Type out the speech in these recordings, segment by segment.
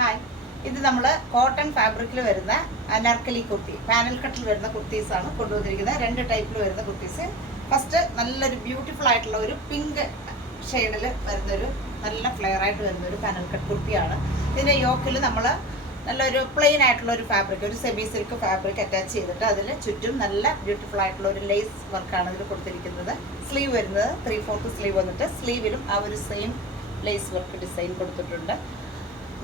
Hi, ഇത് നമ്മൾ cotton ഫാബ്രിക്കിൽ വരുന്ന അനാർക്കലി കുർത്തി, പാനൽ കട്ടിൽ വരുന്ന കുർത്തീസാണ് കൊണ്ടുവന്നിരിക്കുന്നത്. രണ്ട് ടൈപ്പിൽ വരുന്ന കുർത്തീസ്. ഫസ്റ്റ് നല്ലൊരു ബ്യൂട്ടിഫുൾ ആയിട്ടുള്ള ഒരു പിങ്ക് ഷെയ്ഡിൽ വരുന്നൊരു നല്ല ഫ്ലെയർ ആയിട്ട് വരുന്നൊരു പാനൽ കട്ട് കുർത്തിയാണ്. ഇതിൻ്റെ യോക്കിൽ നമ്മൾ നല്ലൊരു പ്ലെയിൻ ആയിട്ടുള്ള ഒരു ഫാബ്രിക്, ഒരു സെമി സിൽക്ക് ഫാബ്രിക് അറ്റാച്ച് ചെയ്തിട്ട് അതിൽ ചുറ്റും നല്ല ബ്യൂട്ടിഫുൾ ആയിട്ടുള്ള ഒരു ലേസ് വർക്കാണ് ഇതിൽ കൊടുത്തിരിക്കുന്നത്. സ്ലീവ് വരുന്നത് 3/4 സ്ലീവ് വന്നിട്ട് സ്ലീവിലും ആ ഒരു സെയിം ലേസ് വർക്ക് ഡിസൈൻ കൊടുത്തിട്ടുണ്ട്.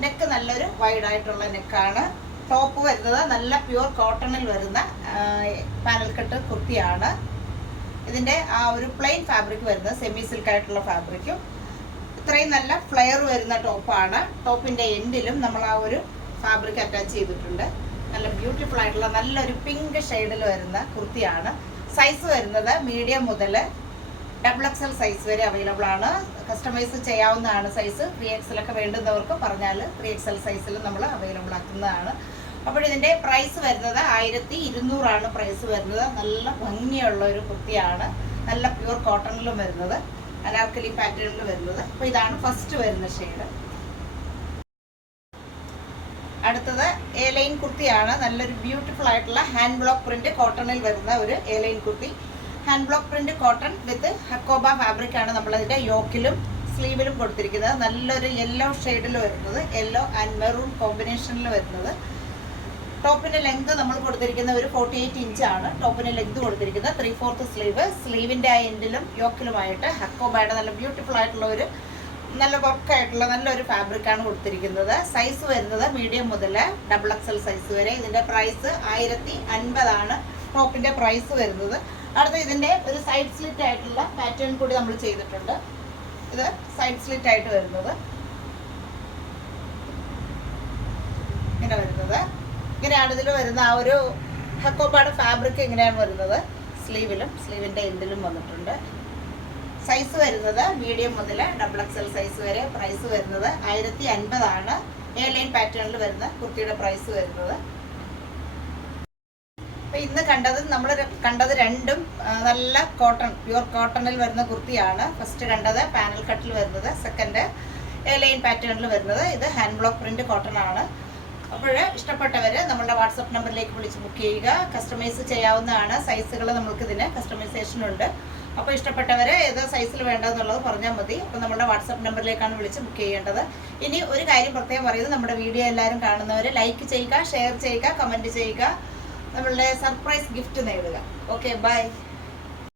നെക്ക് നല്ലൊരു വൈഡ് ആയിട്ടുള്ള നെക്കാണ്. ടോപ്പ് വരുന്നത് നല്ല പ്യുവർ കോട്ടണിൽ വരുന്ന പാനൽ കട്ട് കുർത്തിയാണ്. ഇതിൻ്റെ ആ ഒരു പ്ലെയിൻ ഫാബ്രിക് വരുന്നത് സെമി സിൽക്ക് ആയിട്ടുള്ള ഫാബ്രിക്കും ഇത്രയും നല്ല ഫ്ലെയർ വരുന്ന ടോപ്പാണ്. ടോപ്പിൻ്റെ എൻഡിലും നമ്മൾ ആ ഒരു ഫാബ്രിക് അറ്റാച്ച് ചെയ്തിട്ടുണ്ട്. നല്ല ബ്യൂട്ടിഫുൾ ആയിട്ടുള്ള നല്ലൊരു പിങ്ക് ഷെയ്ഡിൽ വരുന്ന കുർത്തിയാണ്. സൈസ് വരുന്നത് മീഡിയം മുതൽ XXL സൈസ് വരെ അവൈലബിൾ ആണ്. കസ്റ്റമൈസ് ചെയ്യാവുന്നതാണ്. സൈസ് 3XL ഒക്കെ വേണ്ടുന്നവർക്ക് പറഞ്ഞാൽ 3XL സൈസിൽ നമ്മൾ അവൈലബിൾ ആക്കുന്നതാണ്. അപ്പോൾ ഇതിൻ്റെ പ്രൈസ് വരുന്നത് 1200 ആണ് പ്രൈസ് വരുന്നത്. നല്ല ഭംഗിയുള്ള ഒരു കുർത്തിയാണ്. നല്ല പ്യുവർ കോട്ടണിലും വരുന്നത്, അനാർക്കലി പാറ്റേണിൽ വരുന്നത്. അപ്പോൾ ഇതാണ് ഫസ്റ്റ് വരുന്ന ഷെയ്ഡ്. അടുത്തത് എ ലൈൻ കുർത്തിയാണ്. നല്ലൊരു ബ്യൂട്ടിഫുൾ ആയിട്ടുള്ള ഹാൻഡ് ബ്ലോക്ക് പ്രിന്റ് കോട്ടണിൽ വരുന്ന ഒരു A line kurti. Hand block print cotton with hakoba fabric ആണ് നമ്മളതിൻ്റെ യോക്കിലും സ്ലീവിലും കൊടുത്തിരിക്കുന്നത്. നല്ലൊരു യെല്ലോ ഷെയ്ഡിൽ വരുന്നത്, യെല്ലോ ആൻഡ് മെറൂൺ കോമ്പിനേഷനിൽ വരുന്നത്. ടോപ്പിൻ്റെ ലെങ്ത് നമ്മൾ കൊടുത്തിരിക്കുന്ന ഒരു 48 ഇഞ്ചാണ് ടോപ്പിൻ്റെ ലെങ്ത് കൊടുത്തിരിക്കുന്നത്. 3/4 സ്ലീവ്. സ്ലീവിൻ്റെ ആ എൻഡിലും യോക്കിലുമായിട്ട് ഹക്കോബയുടെ നല്ല ബ്യൂട്ടിഫുൾ ആയിട്ടുള്ള ഒരു നല്ല വർക്കായിട്ടുള്ള നല്ലൊരു ഫാബ്രിക്കാണ് കൊടുത്തിരിക്കുന്നത്. സൈസ് വരുന്നത് മീഡിയം മുതൽ XXL സൈസ് വരെ. ഇതിൻ്റെ പ്രൈസ് 1050 ആണ് ടോപ്പിൻ്റെ പ്രൈസ് വരുന്നത്. അടുത്ത ഇതിൻ്റെ ഒരു സൈഡ് സ്ലിറ്റ് ആയിട്ടുള്ള പാറ്റേൺ കൂടി നമ്മൾ ചെയ്തിട്ടുണ്ട്. ഇത് സൈഡ് സ്ലിറ്റ് ആയിട്ട് വരുന്നത് ഇങ്ങനെ വരുന്നത്. ഇങ്ങനെയാണ് ഇതിൽ വരുന്ന ആ ഒരു ഹക്കോബയുടെ ഫാബ്രിക് ഇങ്ങനെയാണ് വരുന്നത്. സ്ലീവിലും സ്ലീവിൻ്റെ എൻഡിലും വന്നിട്ടുണ്ട്. സൈസ് വരുന്നത് മീഡിയം മുതൽ XXL സൈസ് വരെ. പ്രൈസ് വരുന്നത് 1050 ആണ്. എ ലൈൻ പാറ്റേണിൽ വരുന്ന കുർത്തിയുടെ പ്രൈസ് വരുന്നത്. അപ്പോൾ ഇന്ന് നമ്മൾ കണ്ടത് രണ്ടും നല്ല കോട്ടൺ, പ്യുവർ കോട്ടണിൽ വരുന്ന കുർത്തിയാണ്. ഫസ്റ്റ് കണ്ടത് പാനൽ കട്ടിൽ വരുന്നത്, സെക്കൻഡ് എ ലൈൻ പാറ്റേണിൽ വരുന്നത്. ഇത് ഹാൻഡ് ബ്ലോക്ക് പ്രിന്റ് കോട്ടൺ ആണ്. അപ്പോൾ ഇഷ്ടപ്പെട്ടവർ നമ്മളുടെ വാട്സപ്പ് നമ്പറിലേക്ക് വിളിച്ച് ബുക്ക് ചെയ്യുക. കസ്റ്റമൈസ് ചെയ്യാവുന്നതാണ്. സൈസുകൾ നമുക്കിതിന് കസ്റ്റമൈസേഷൻ ഉണ്ട്. അപ്പോൾ ഇഷ്ടപ്പെട്ടവർ ഏത് സൈസിൽ വേണ്ടതെന്നുള്ളത് പറഞ്ഞാൽ മതി. അപ്പോൾ നമ്മുടെ വാട്സപ്പ് നമ്പറിലേക്കാണ് വിളിച്ച് ബുക്ക് ചെയ്യേണ്ടത്. ഇനി ഒരു കാര്യം പ്രത്യേകം പറയുന്നത്, നമ്മുടെ വീഡിയോ എല്ലാവരും കാണുന്നവർ ലൈക്ക് ചെയ്യുക, ഷെയർ ചെയ്യുക, കമൻറ്റ് ചെയ്യുക. നമ്മളുടെ സർപ്രൈസ് ഗിഫ്റ്റ് നേടുക. Okay, by.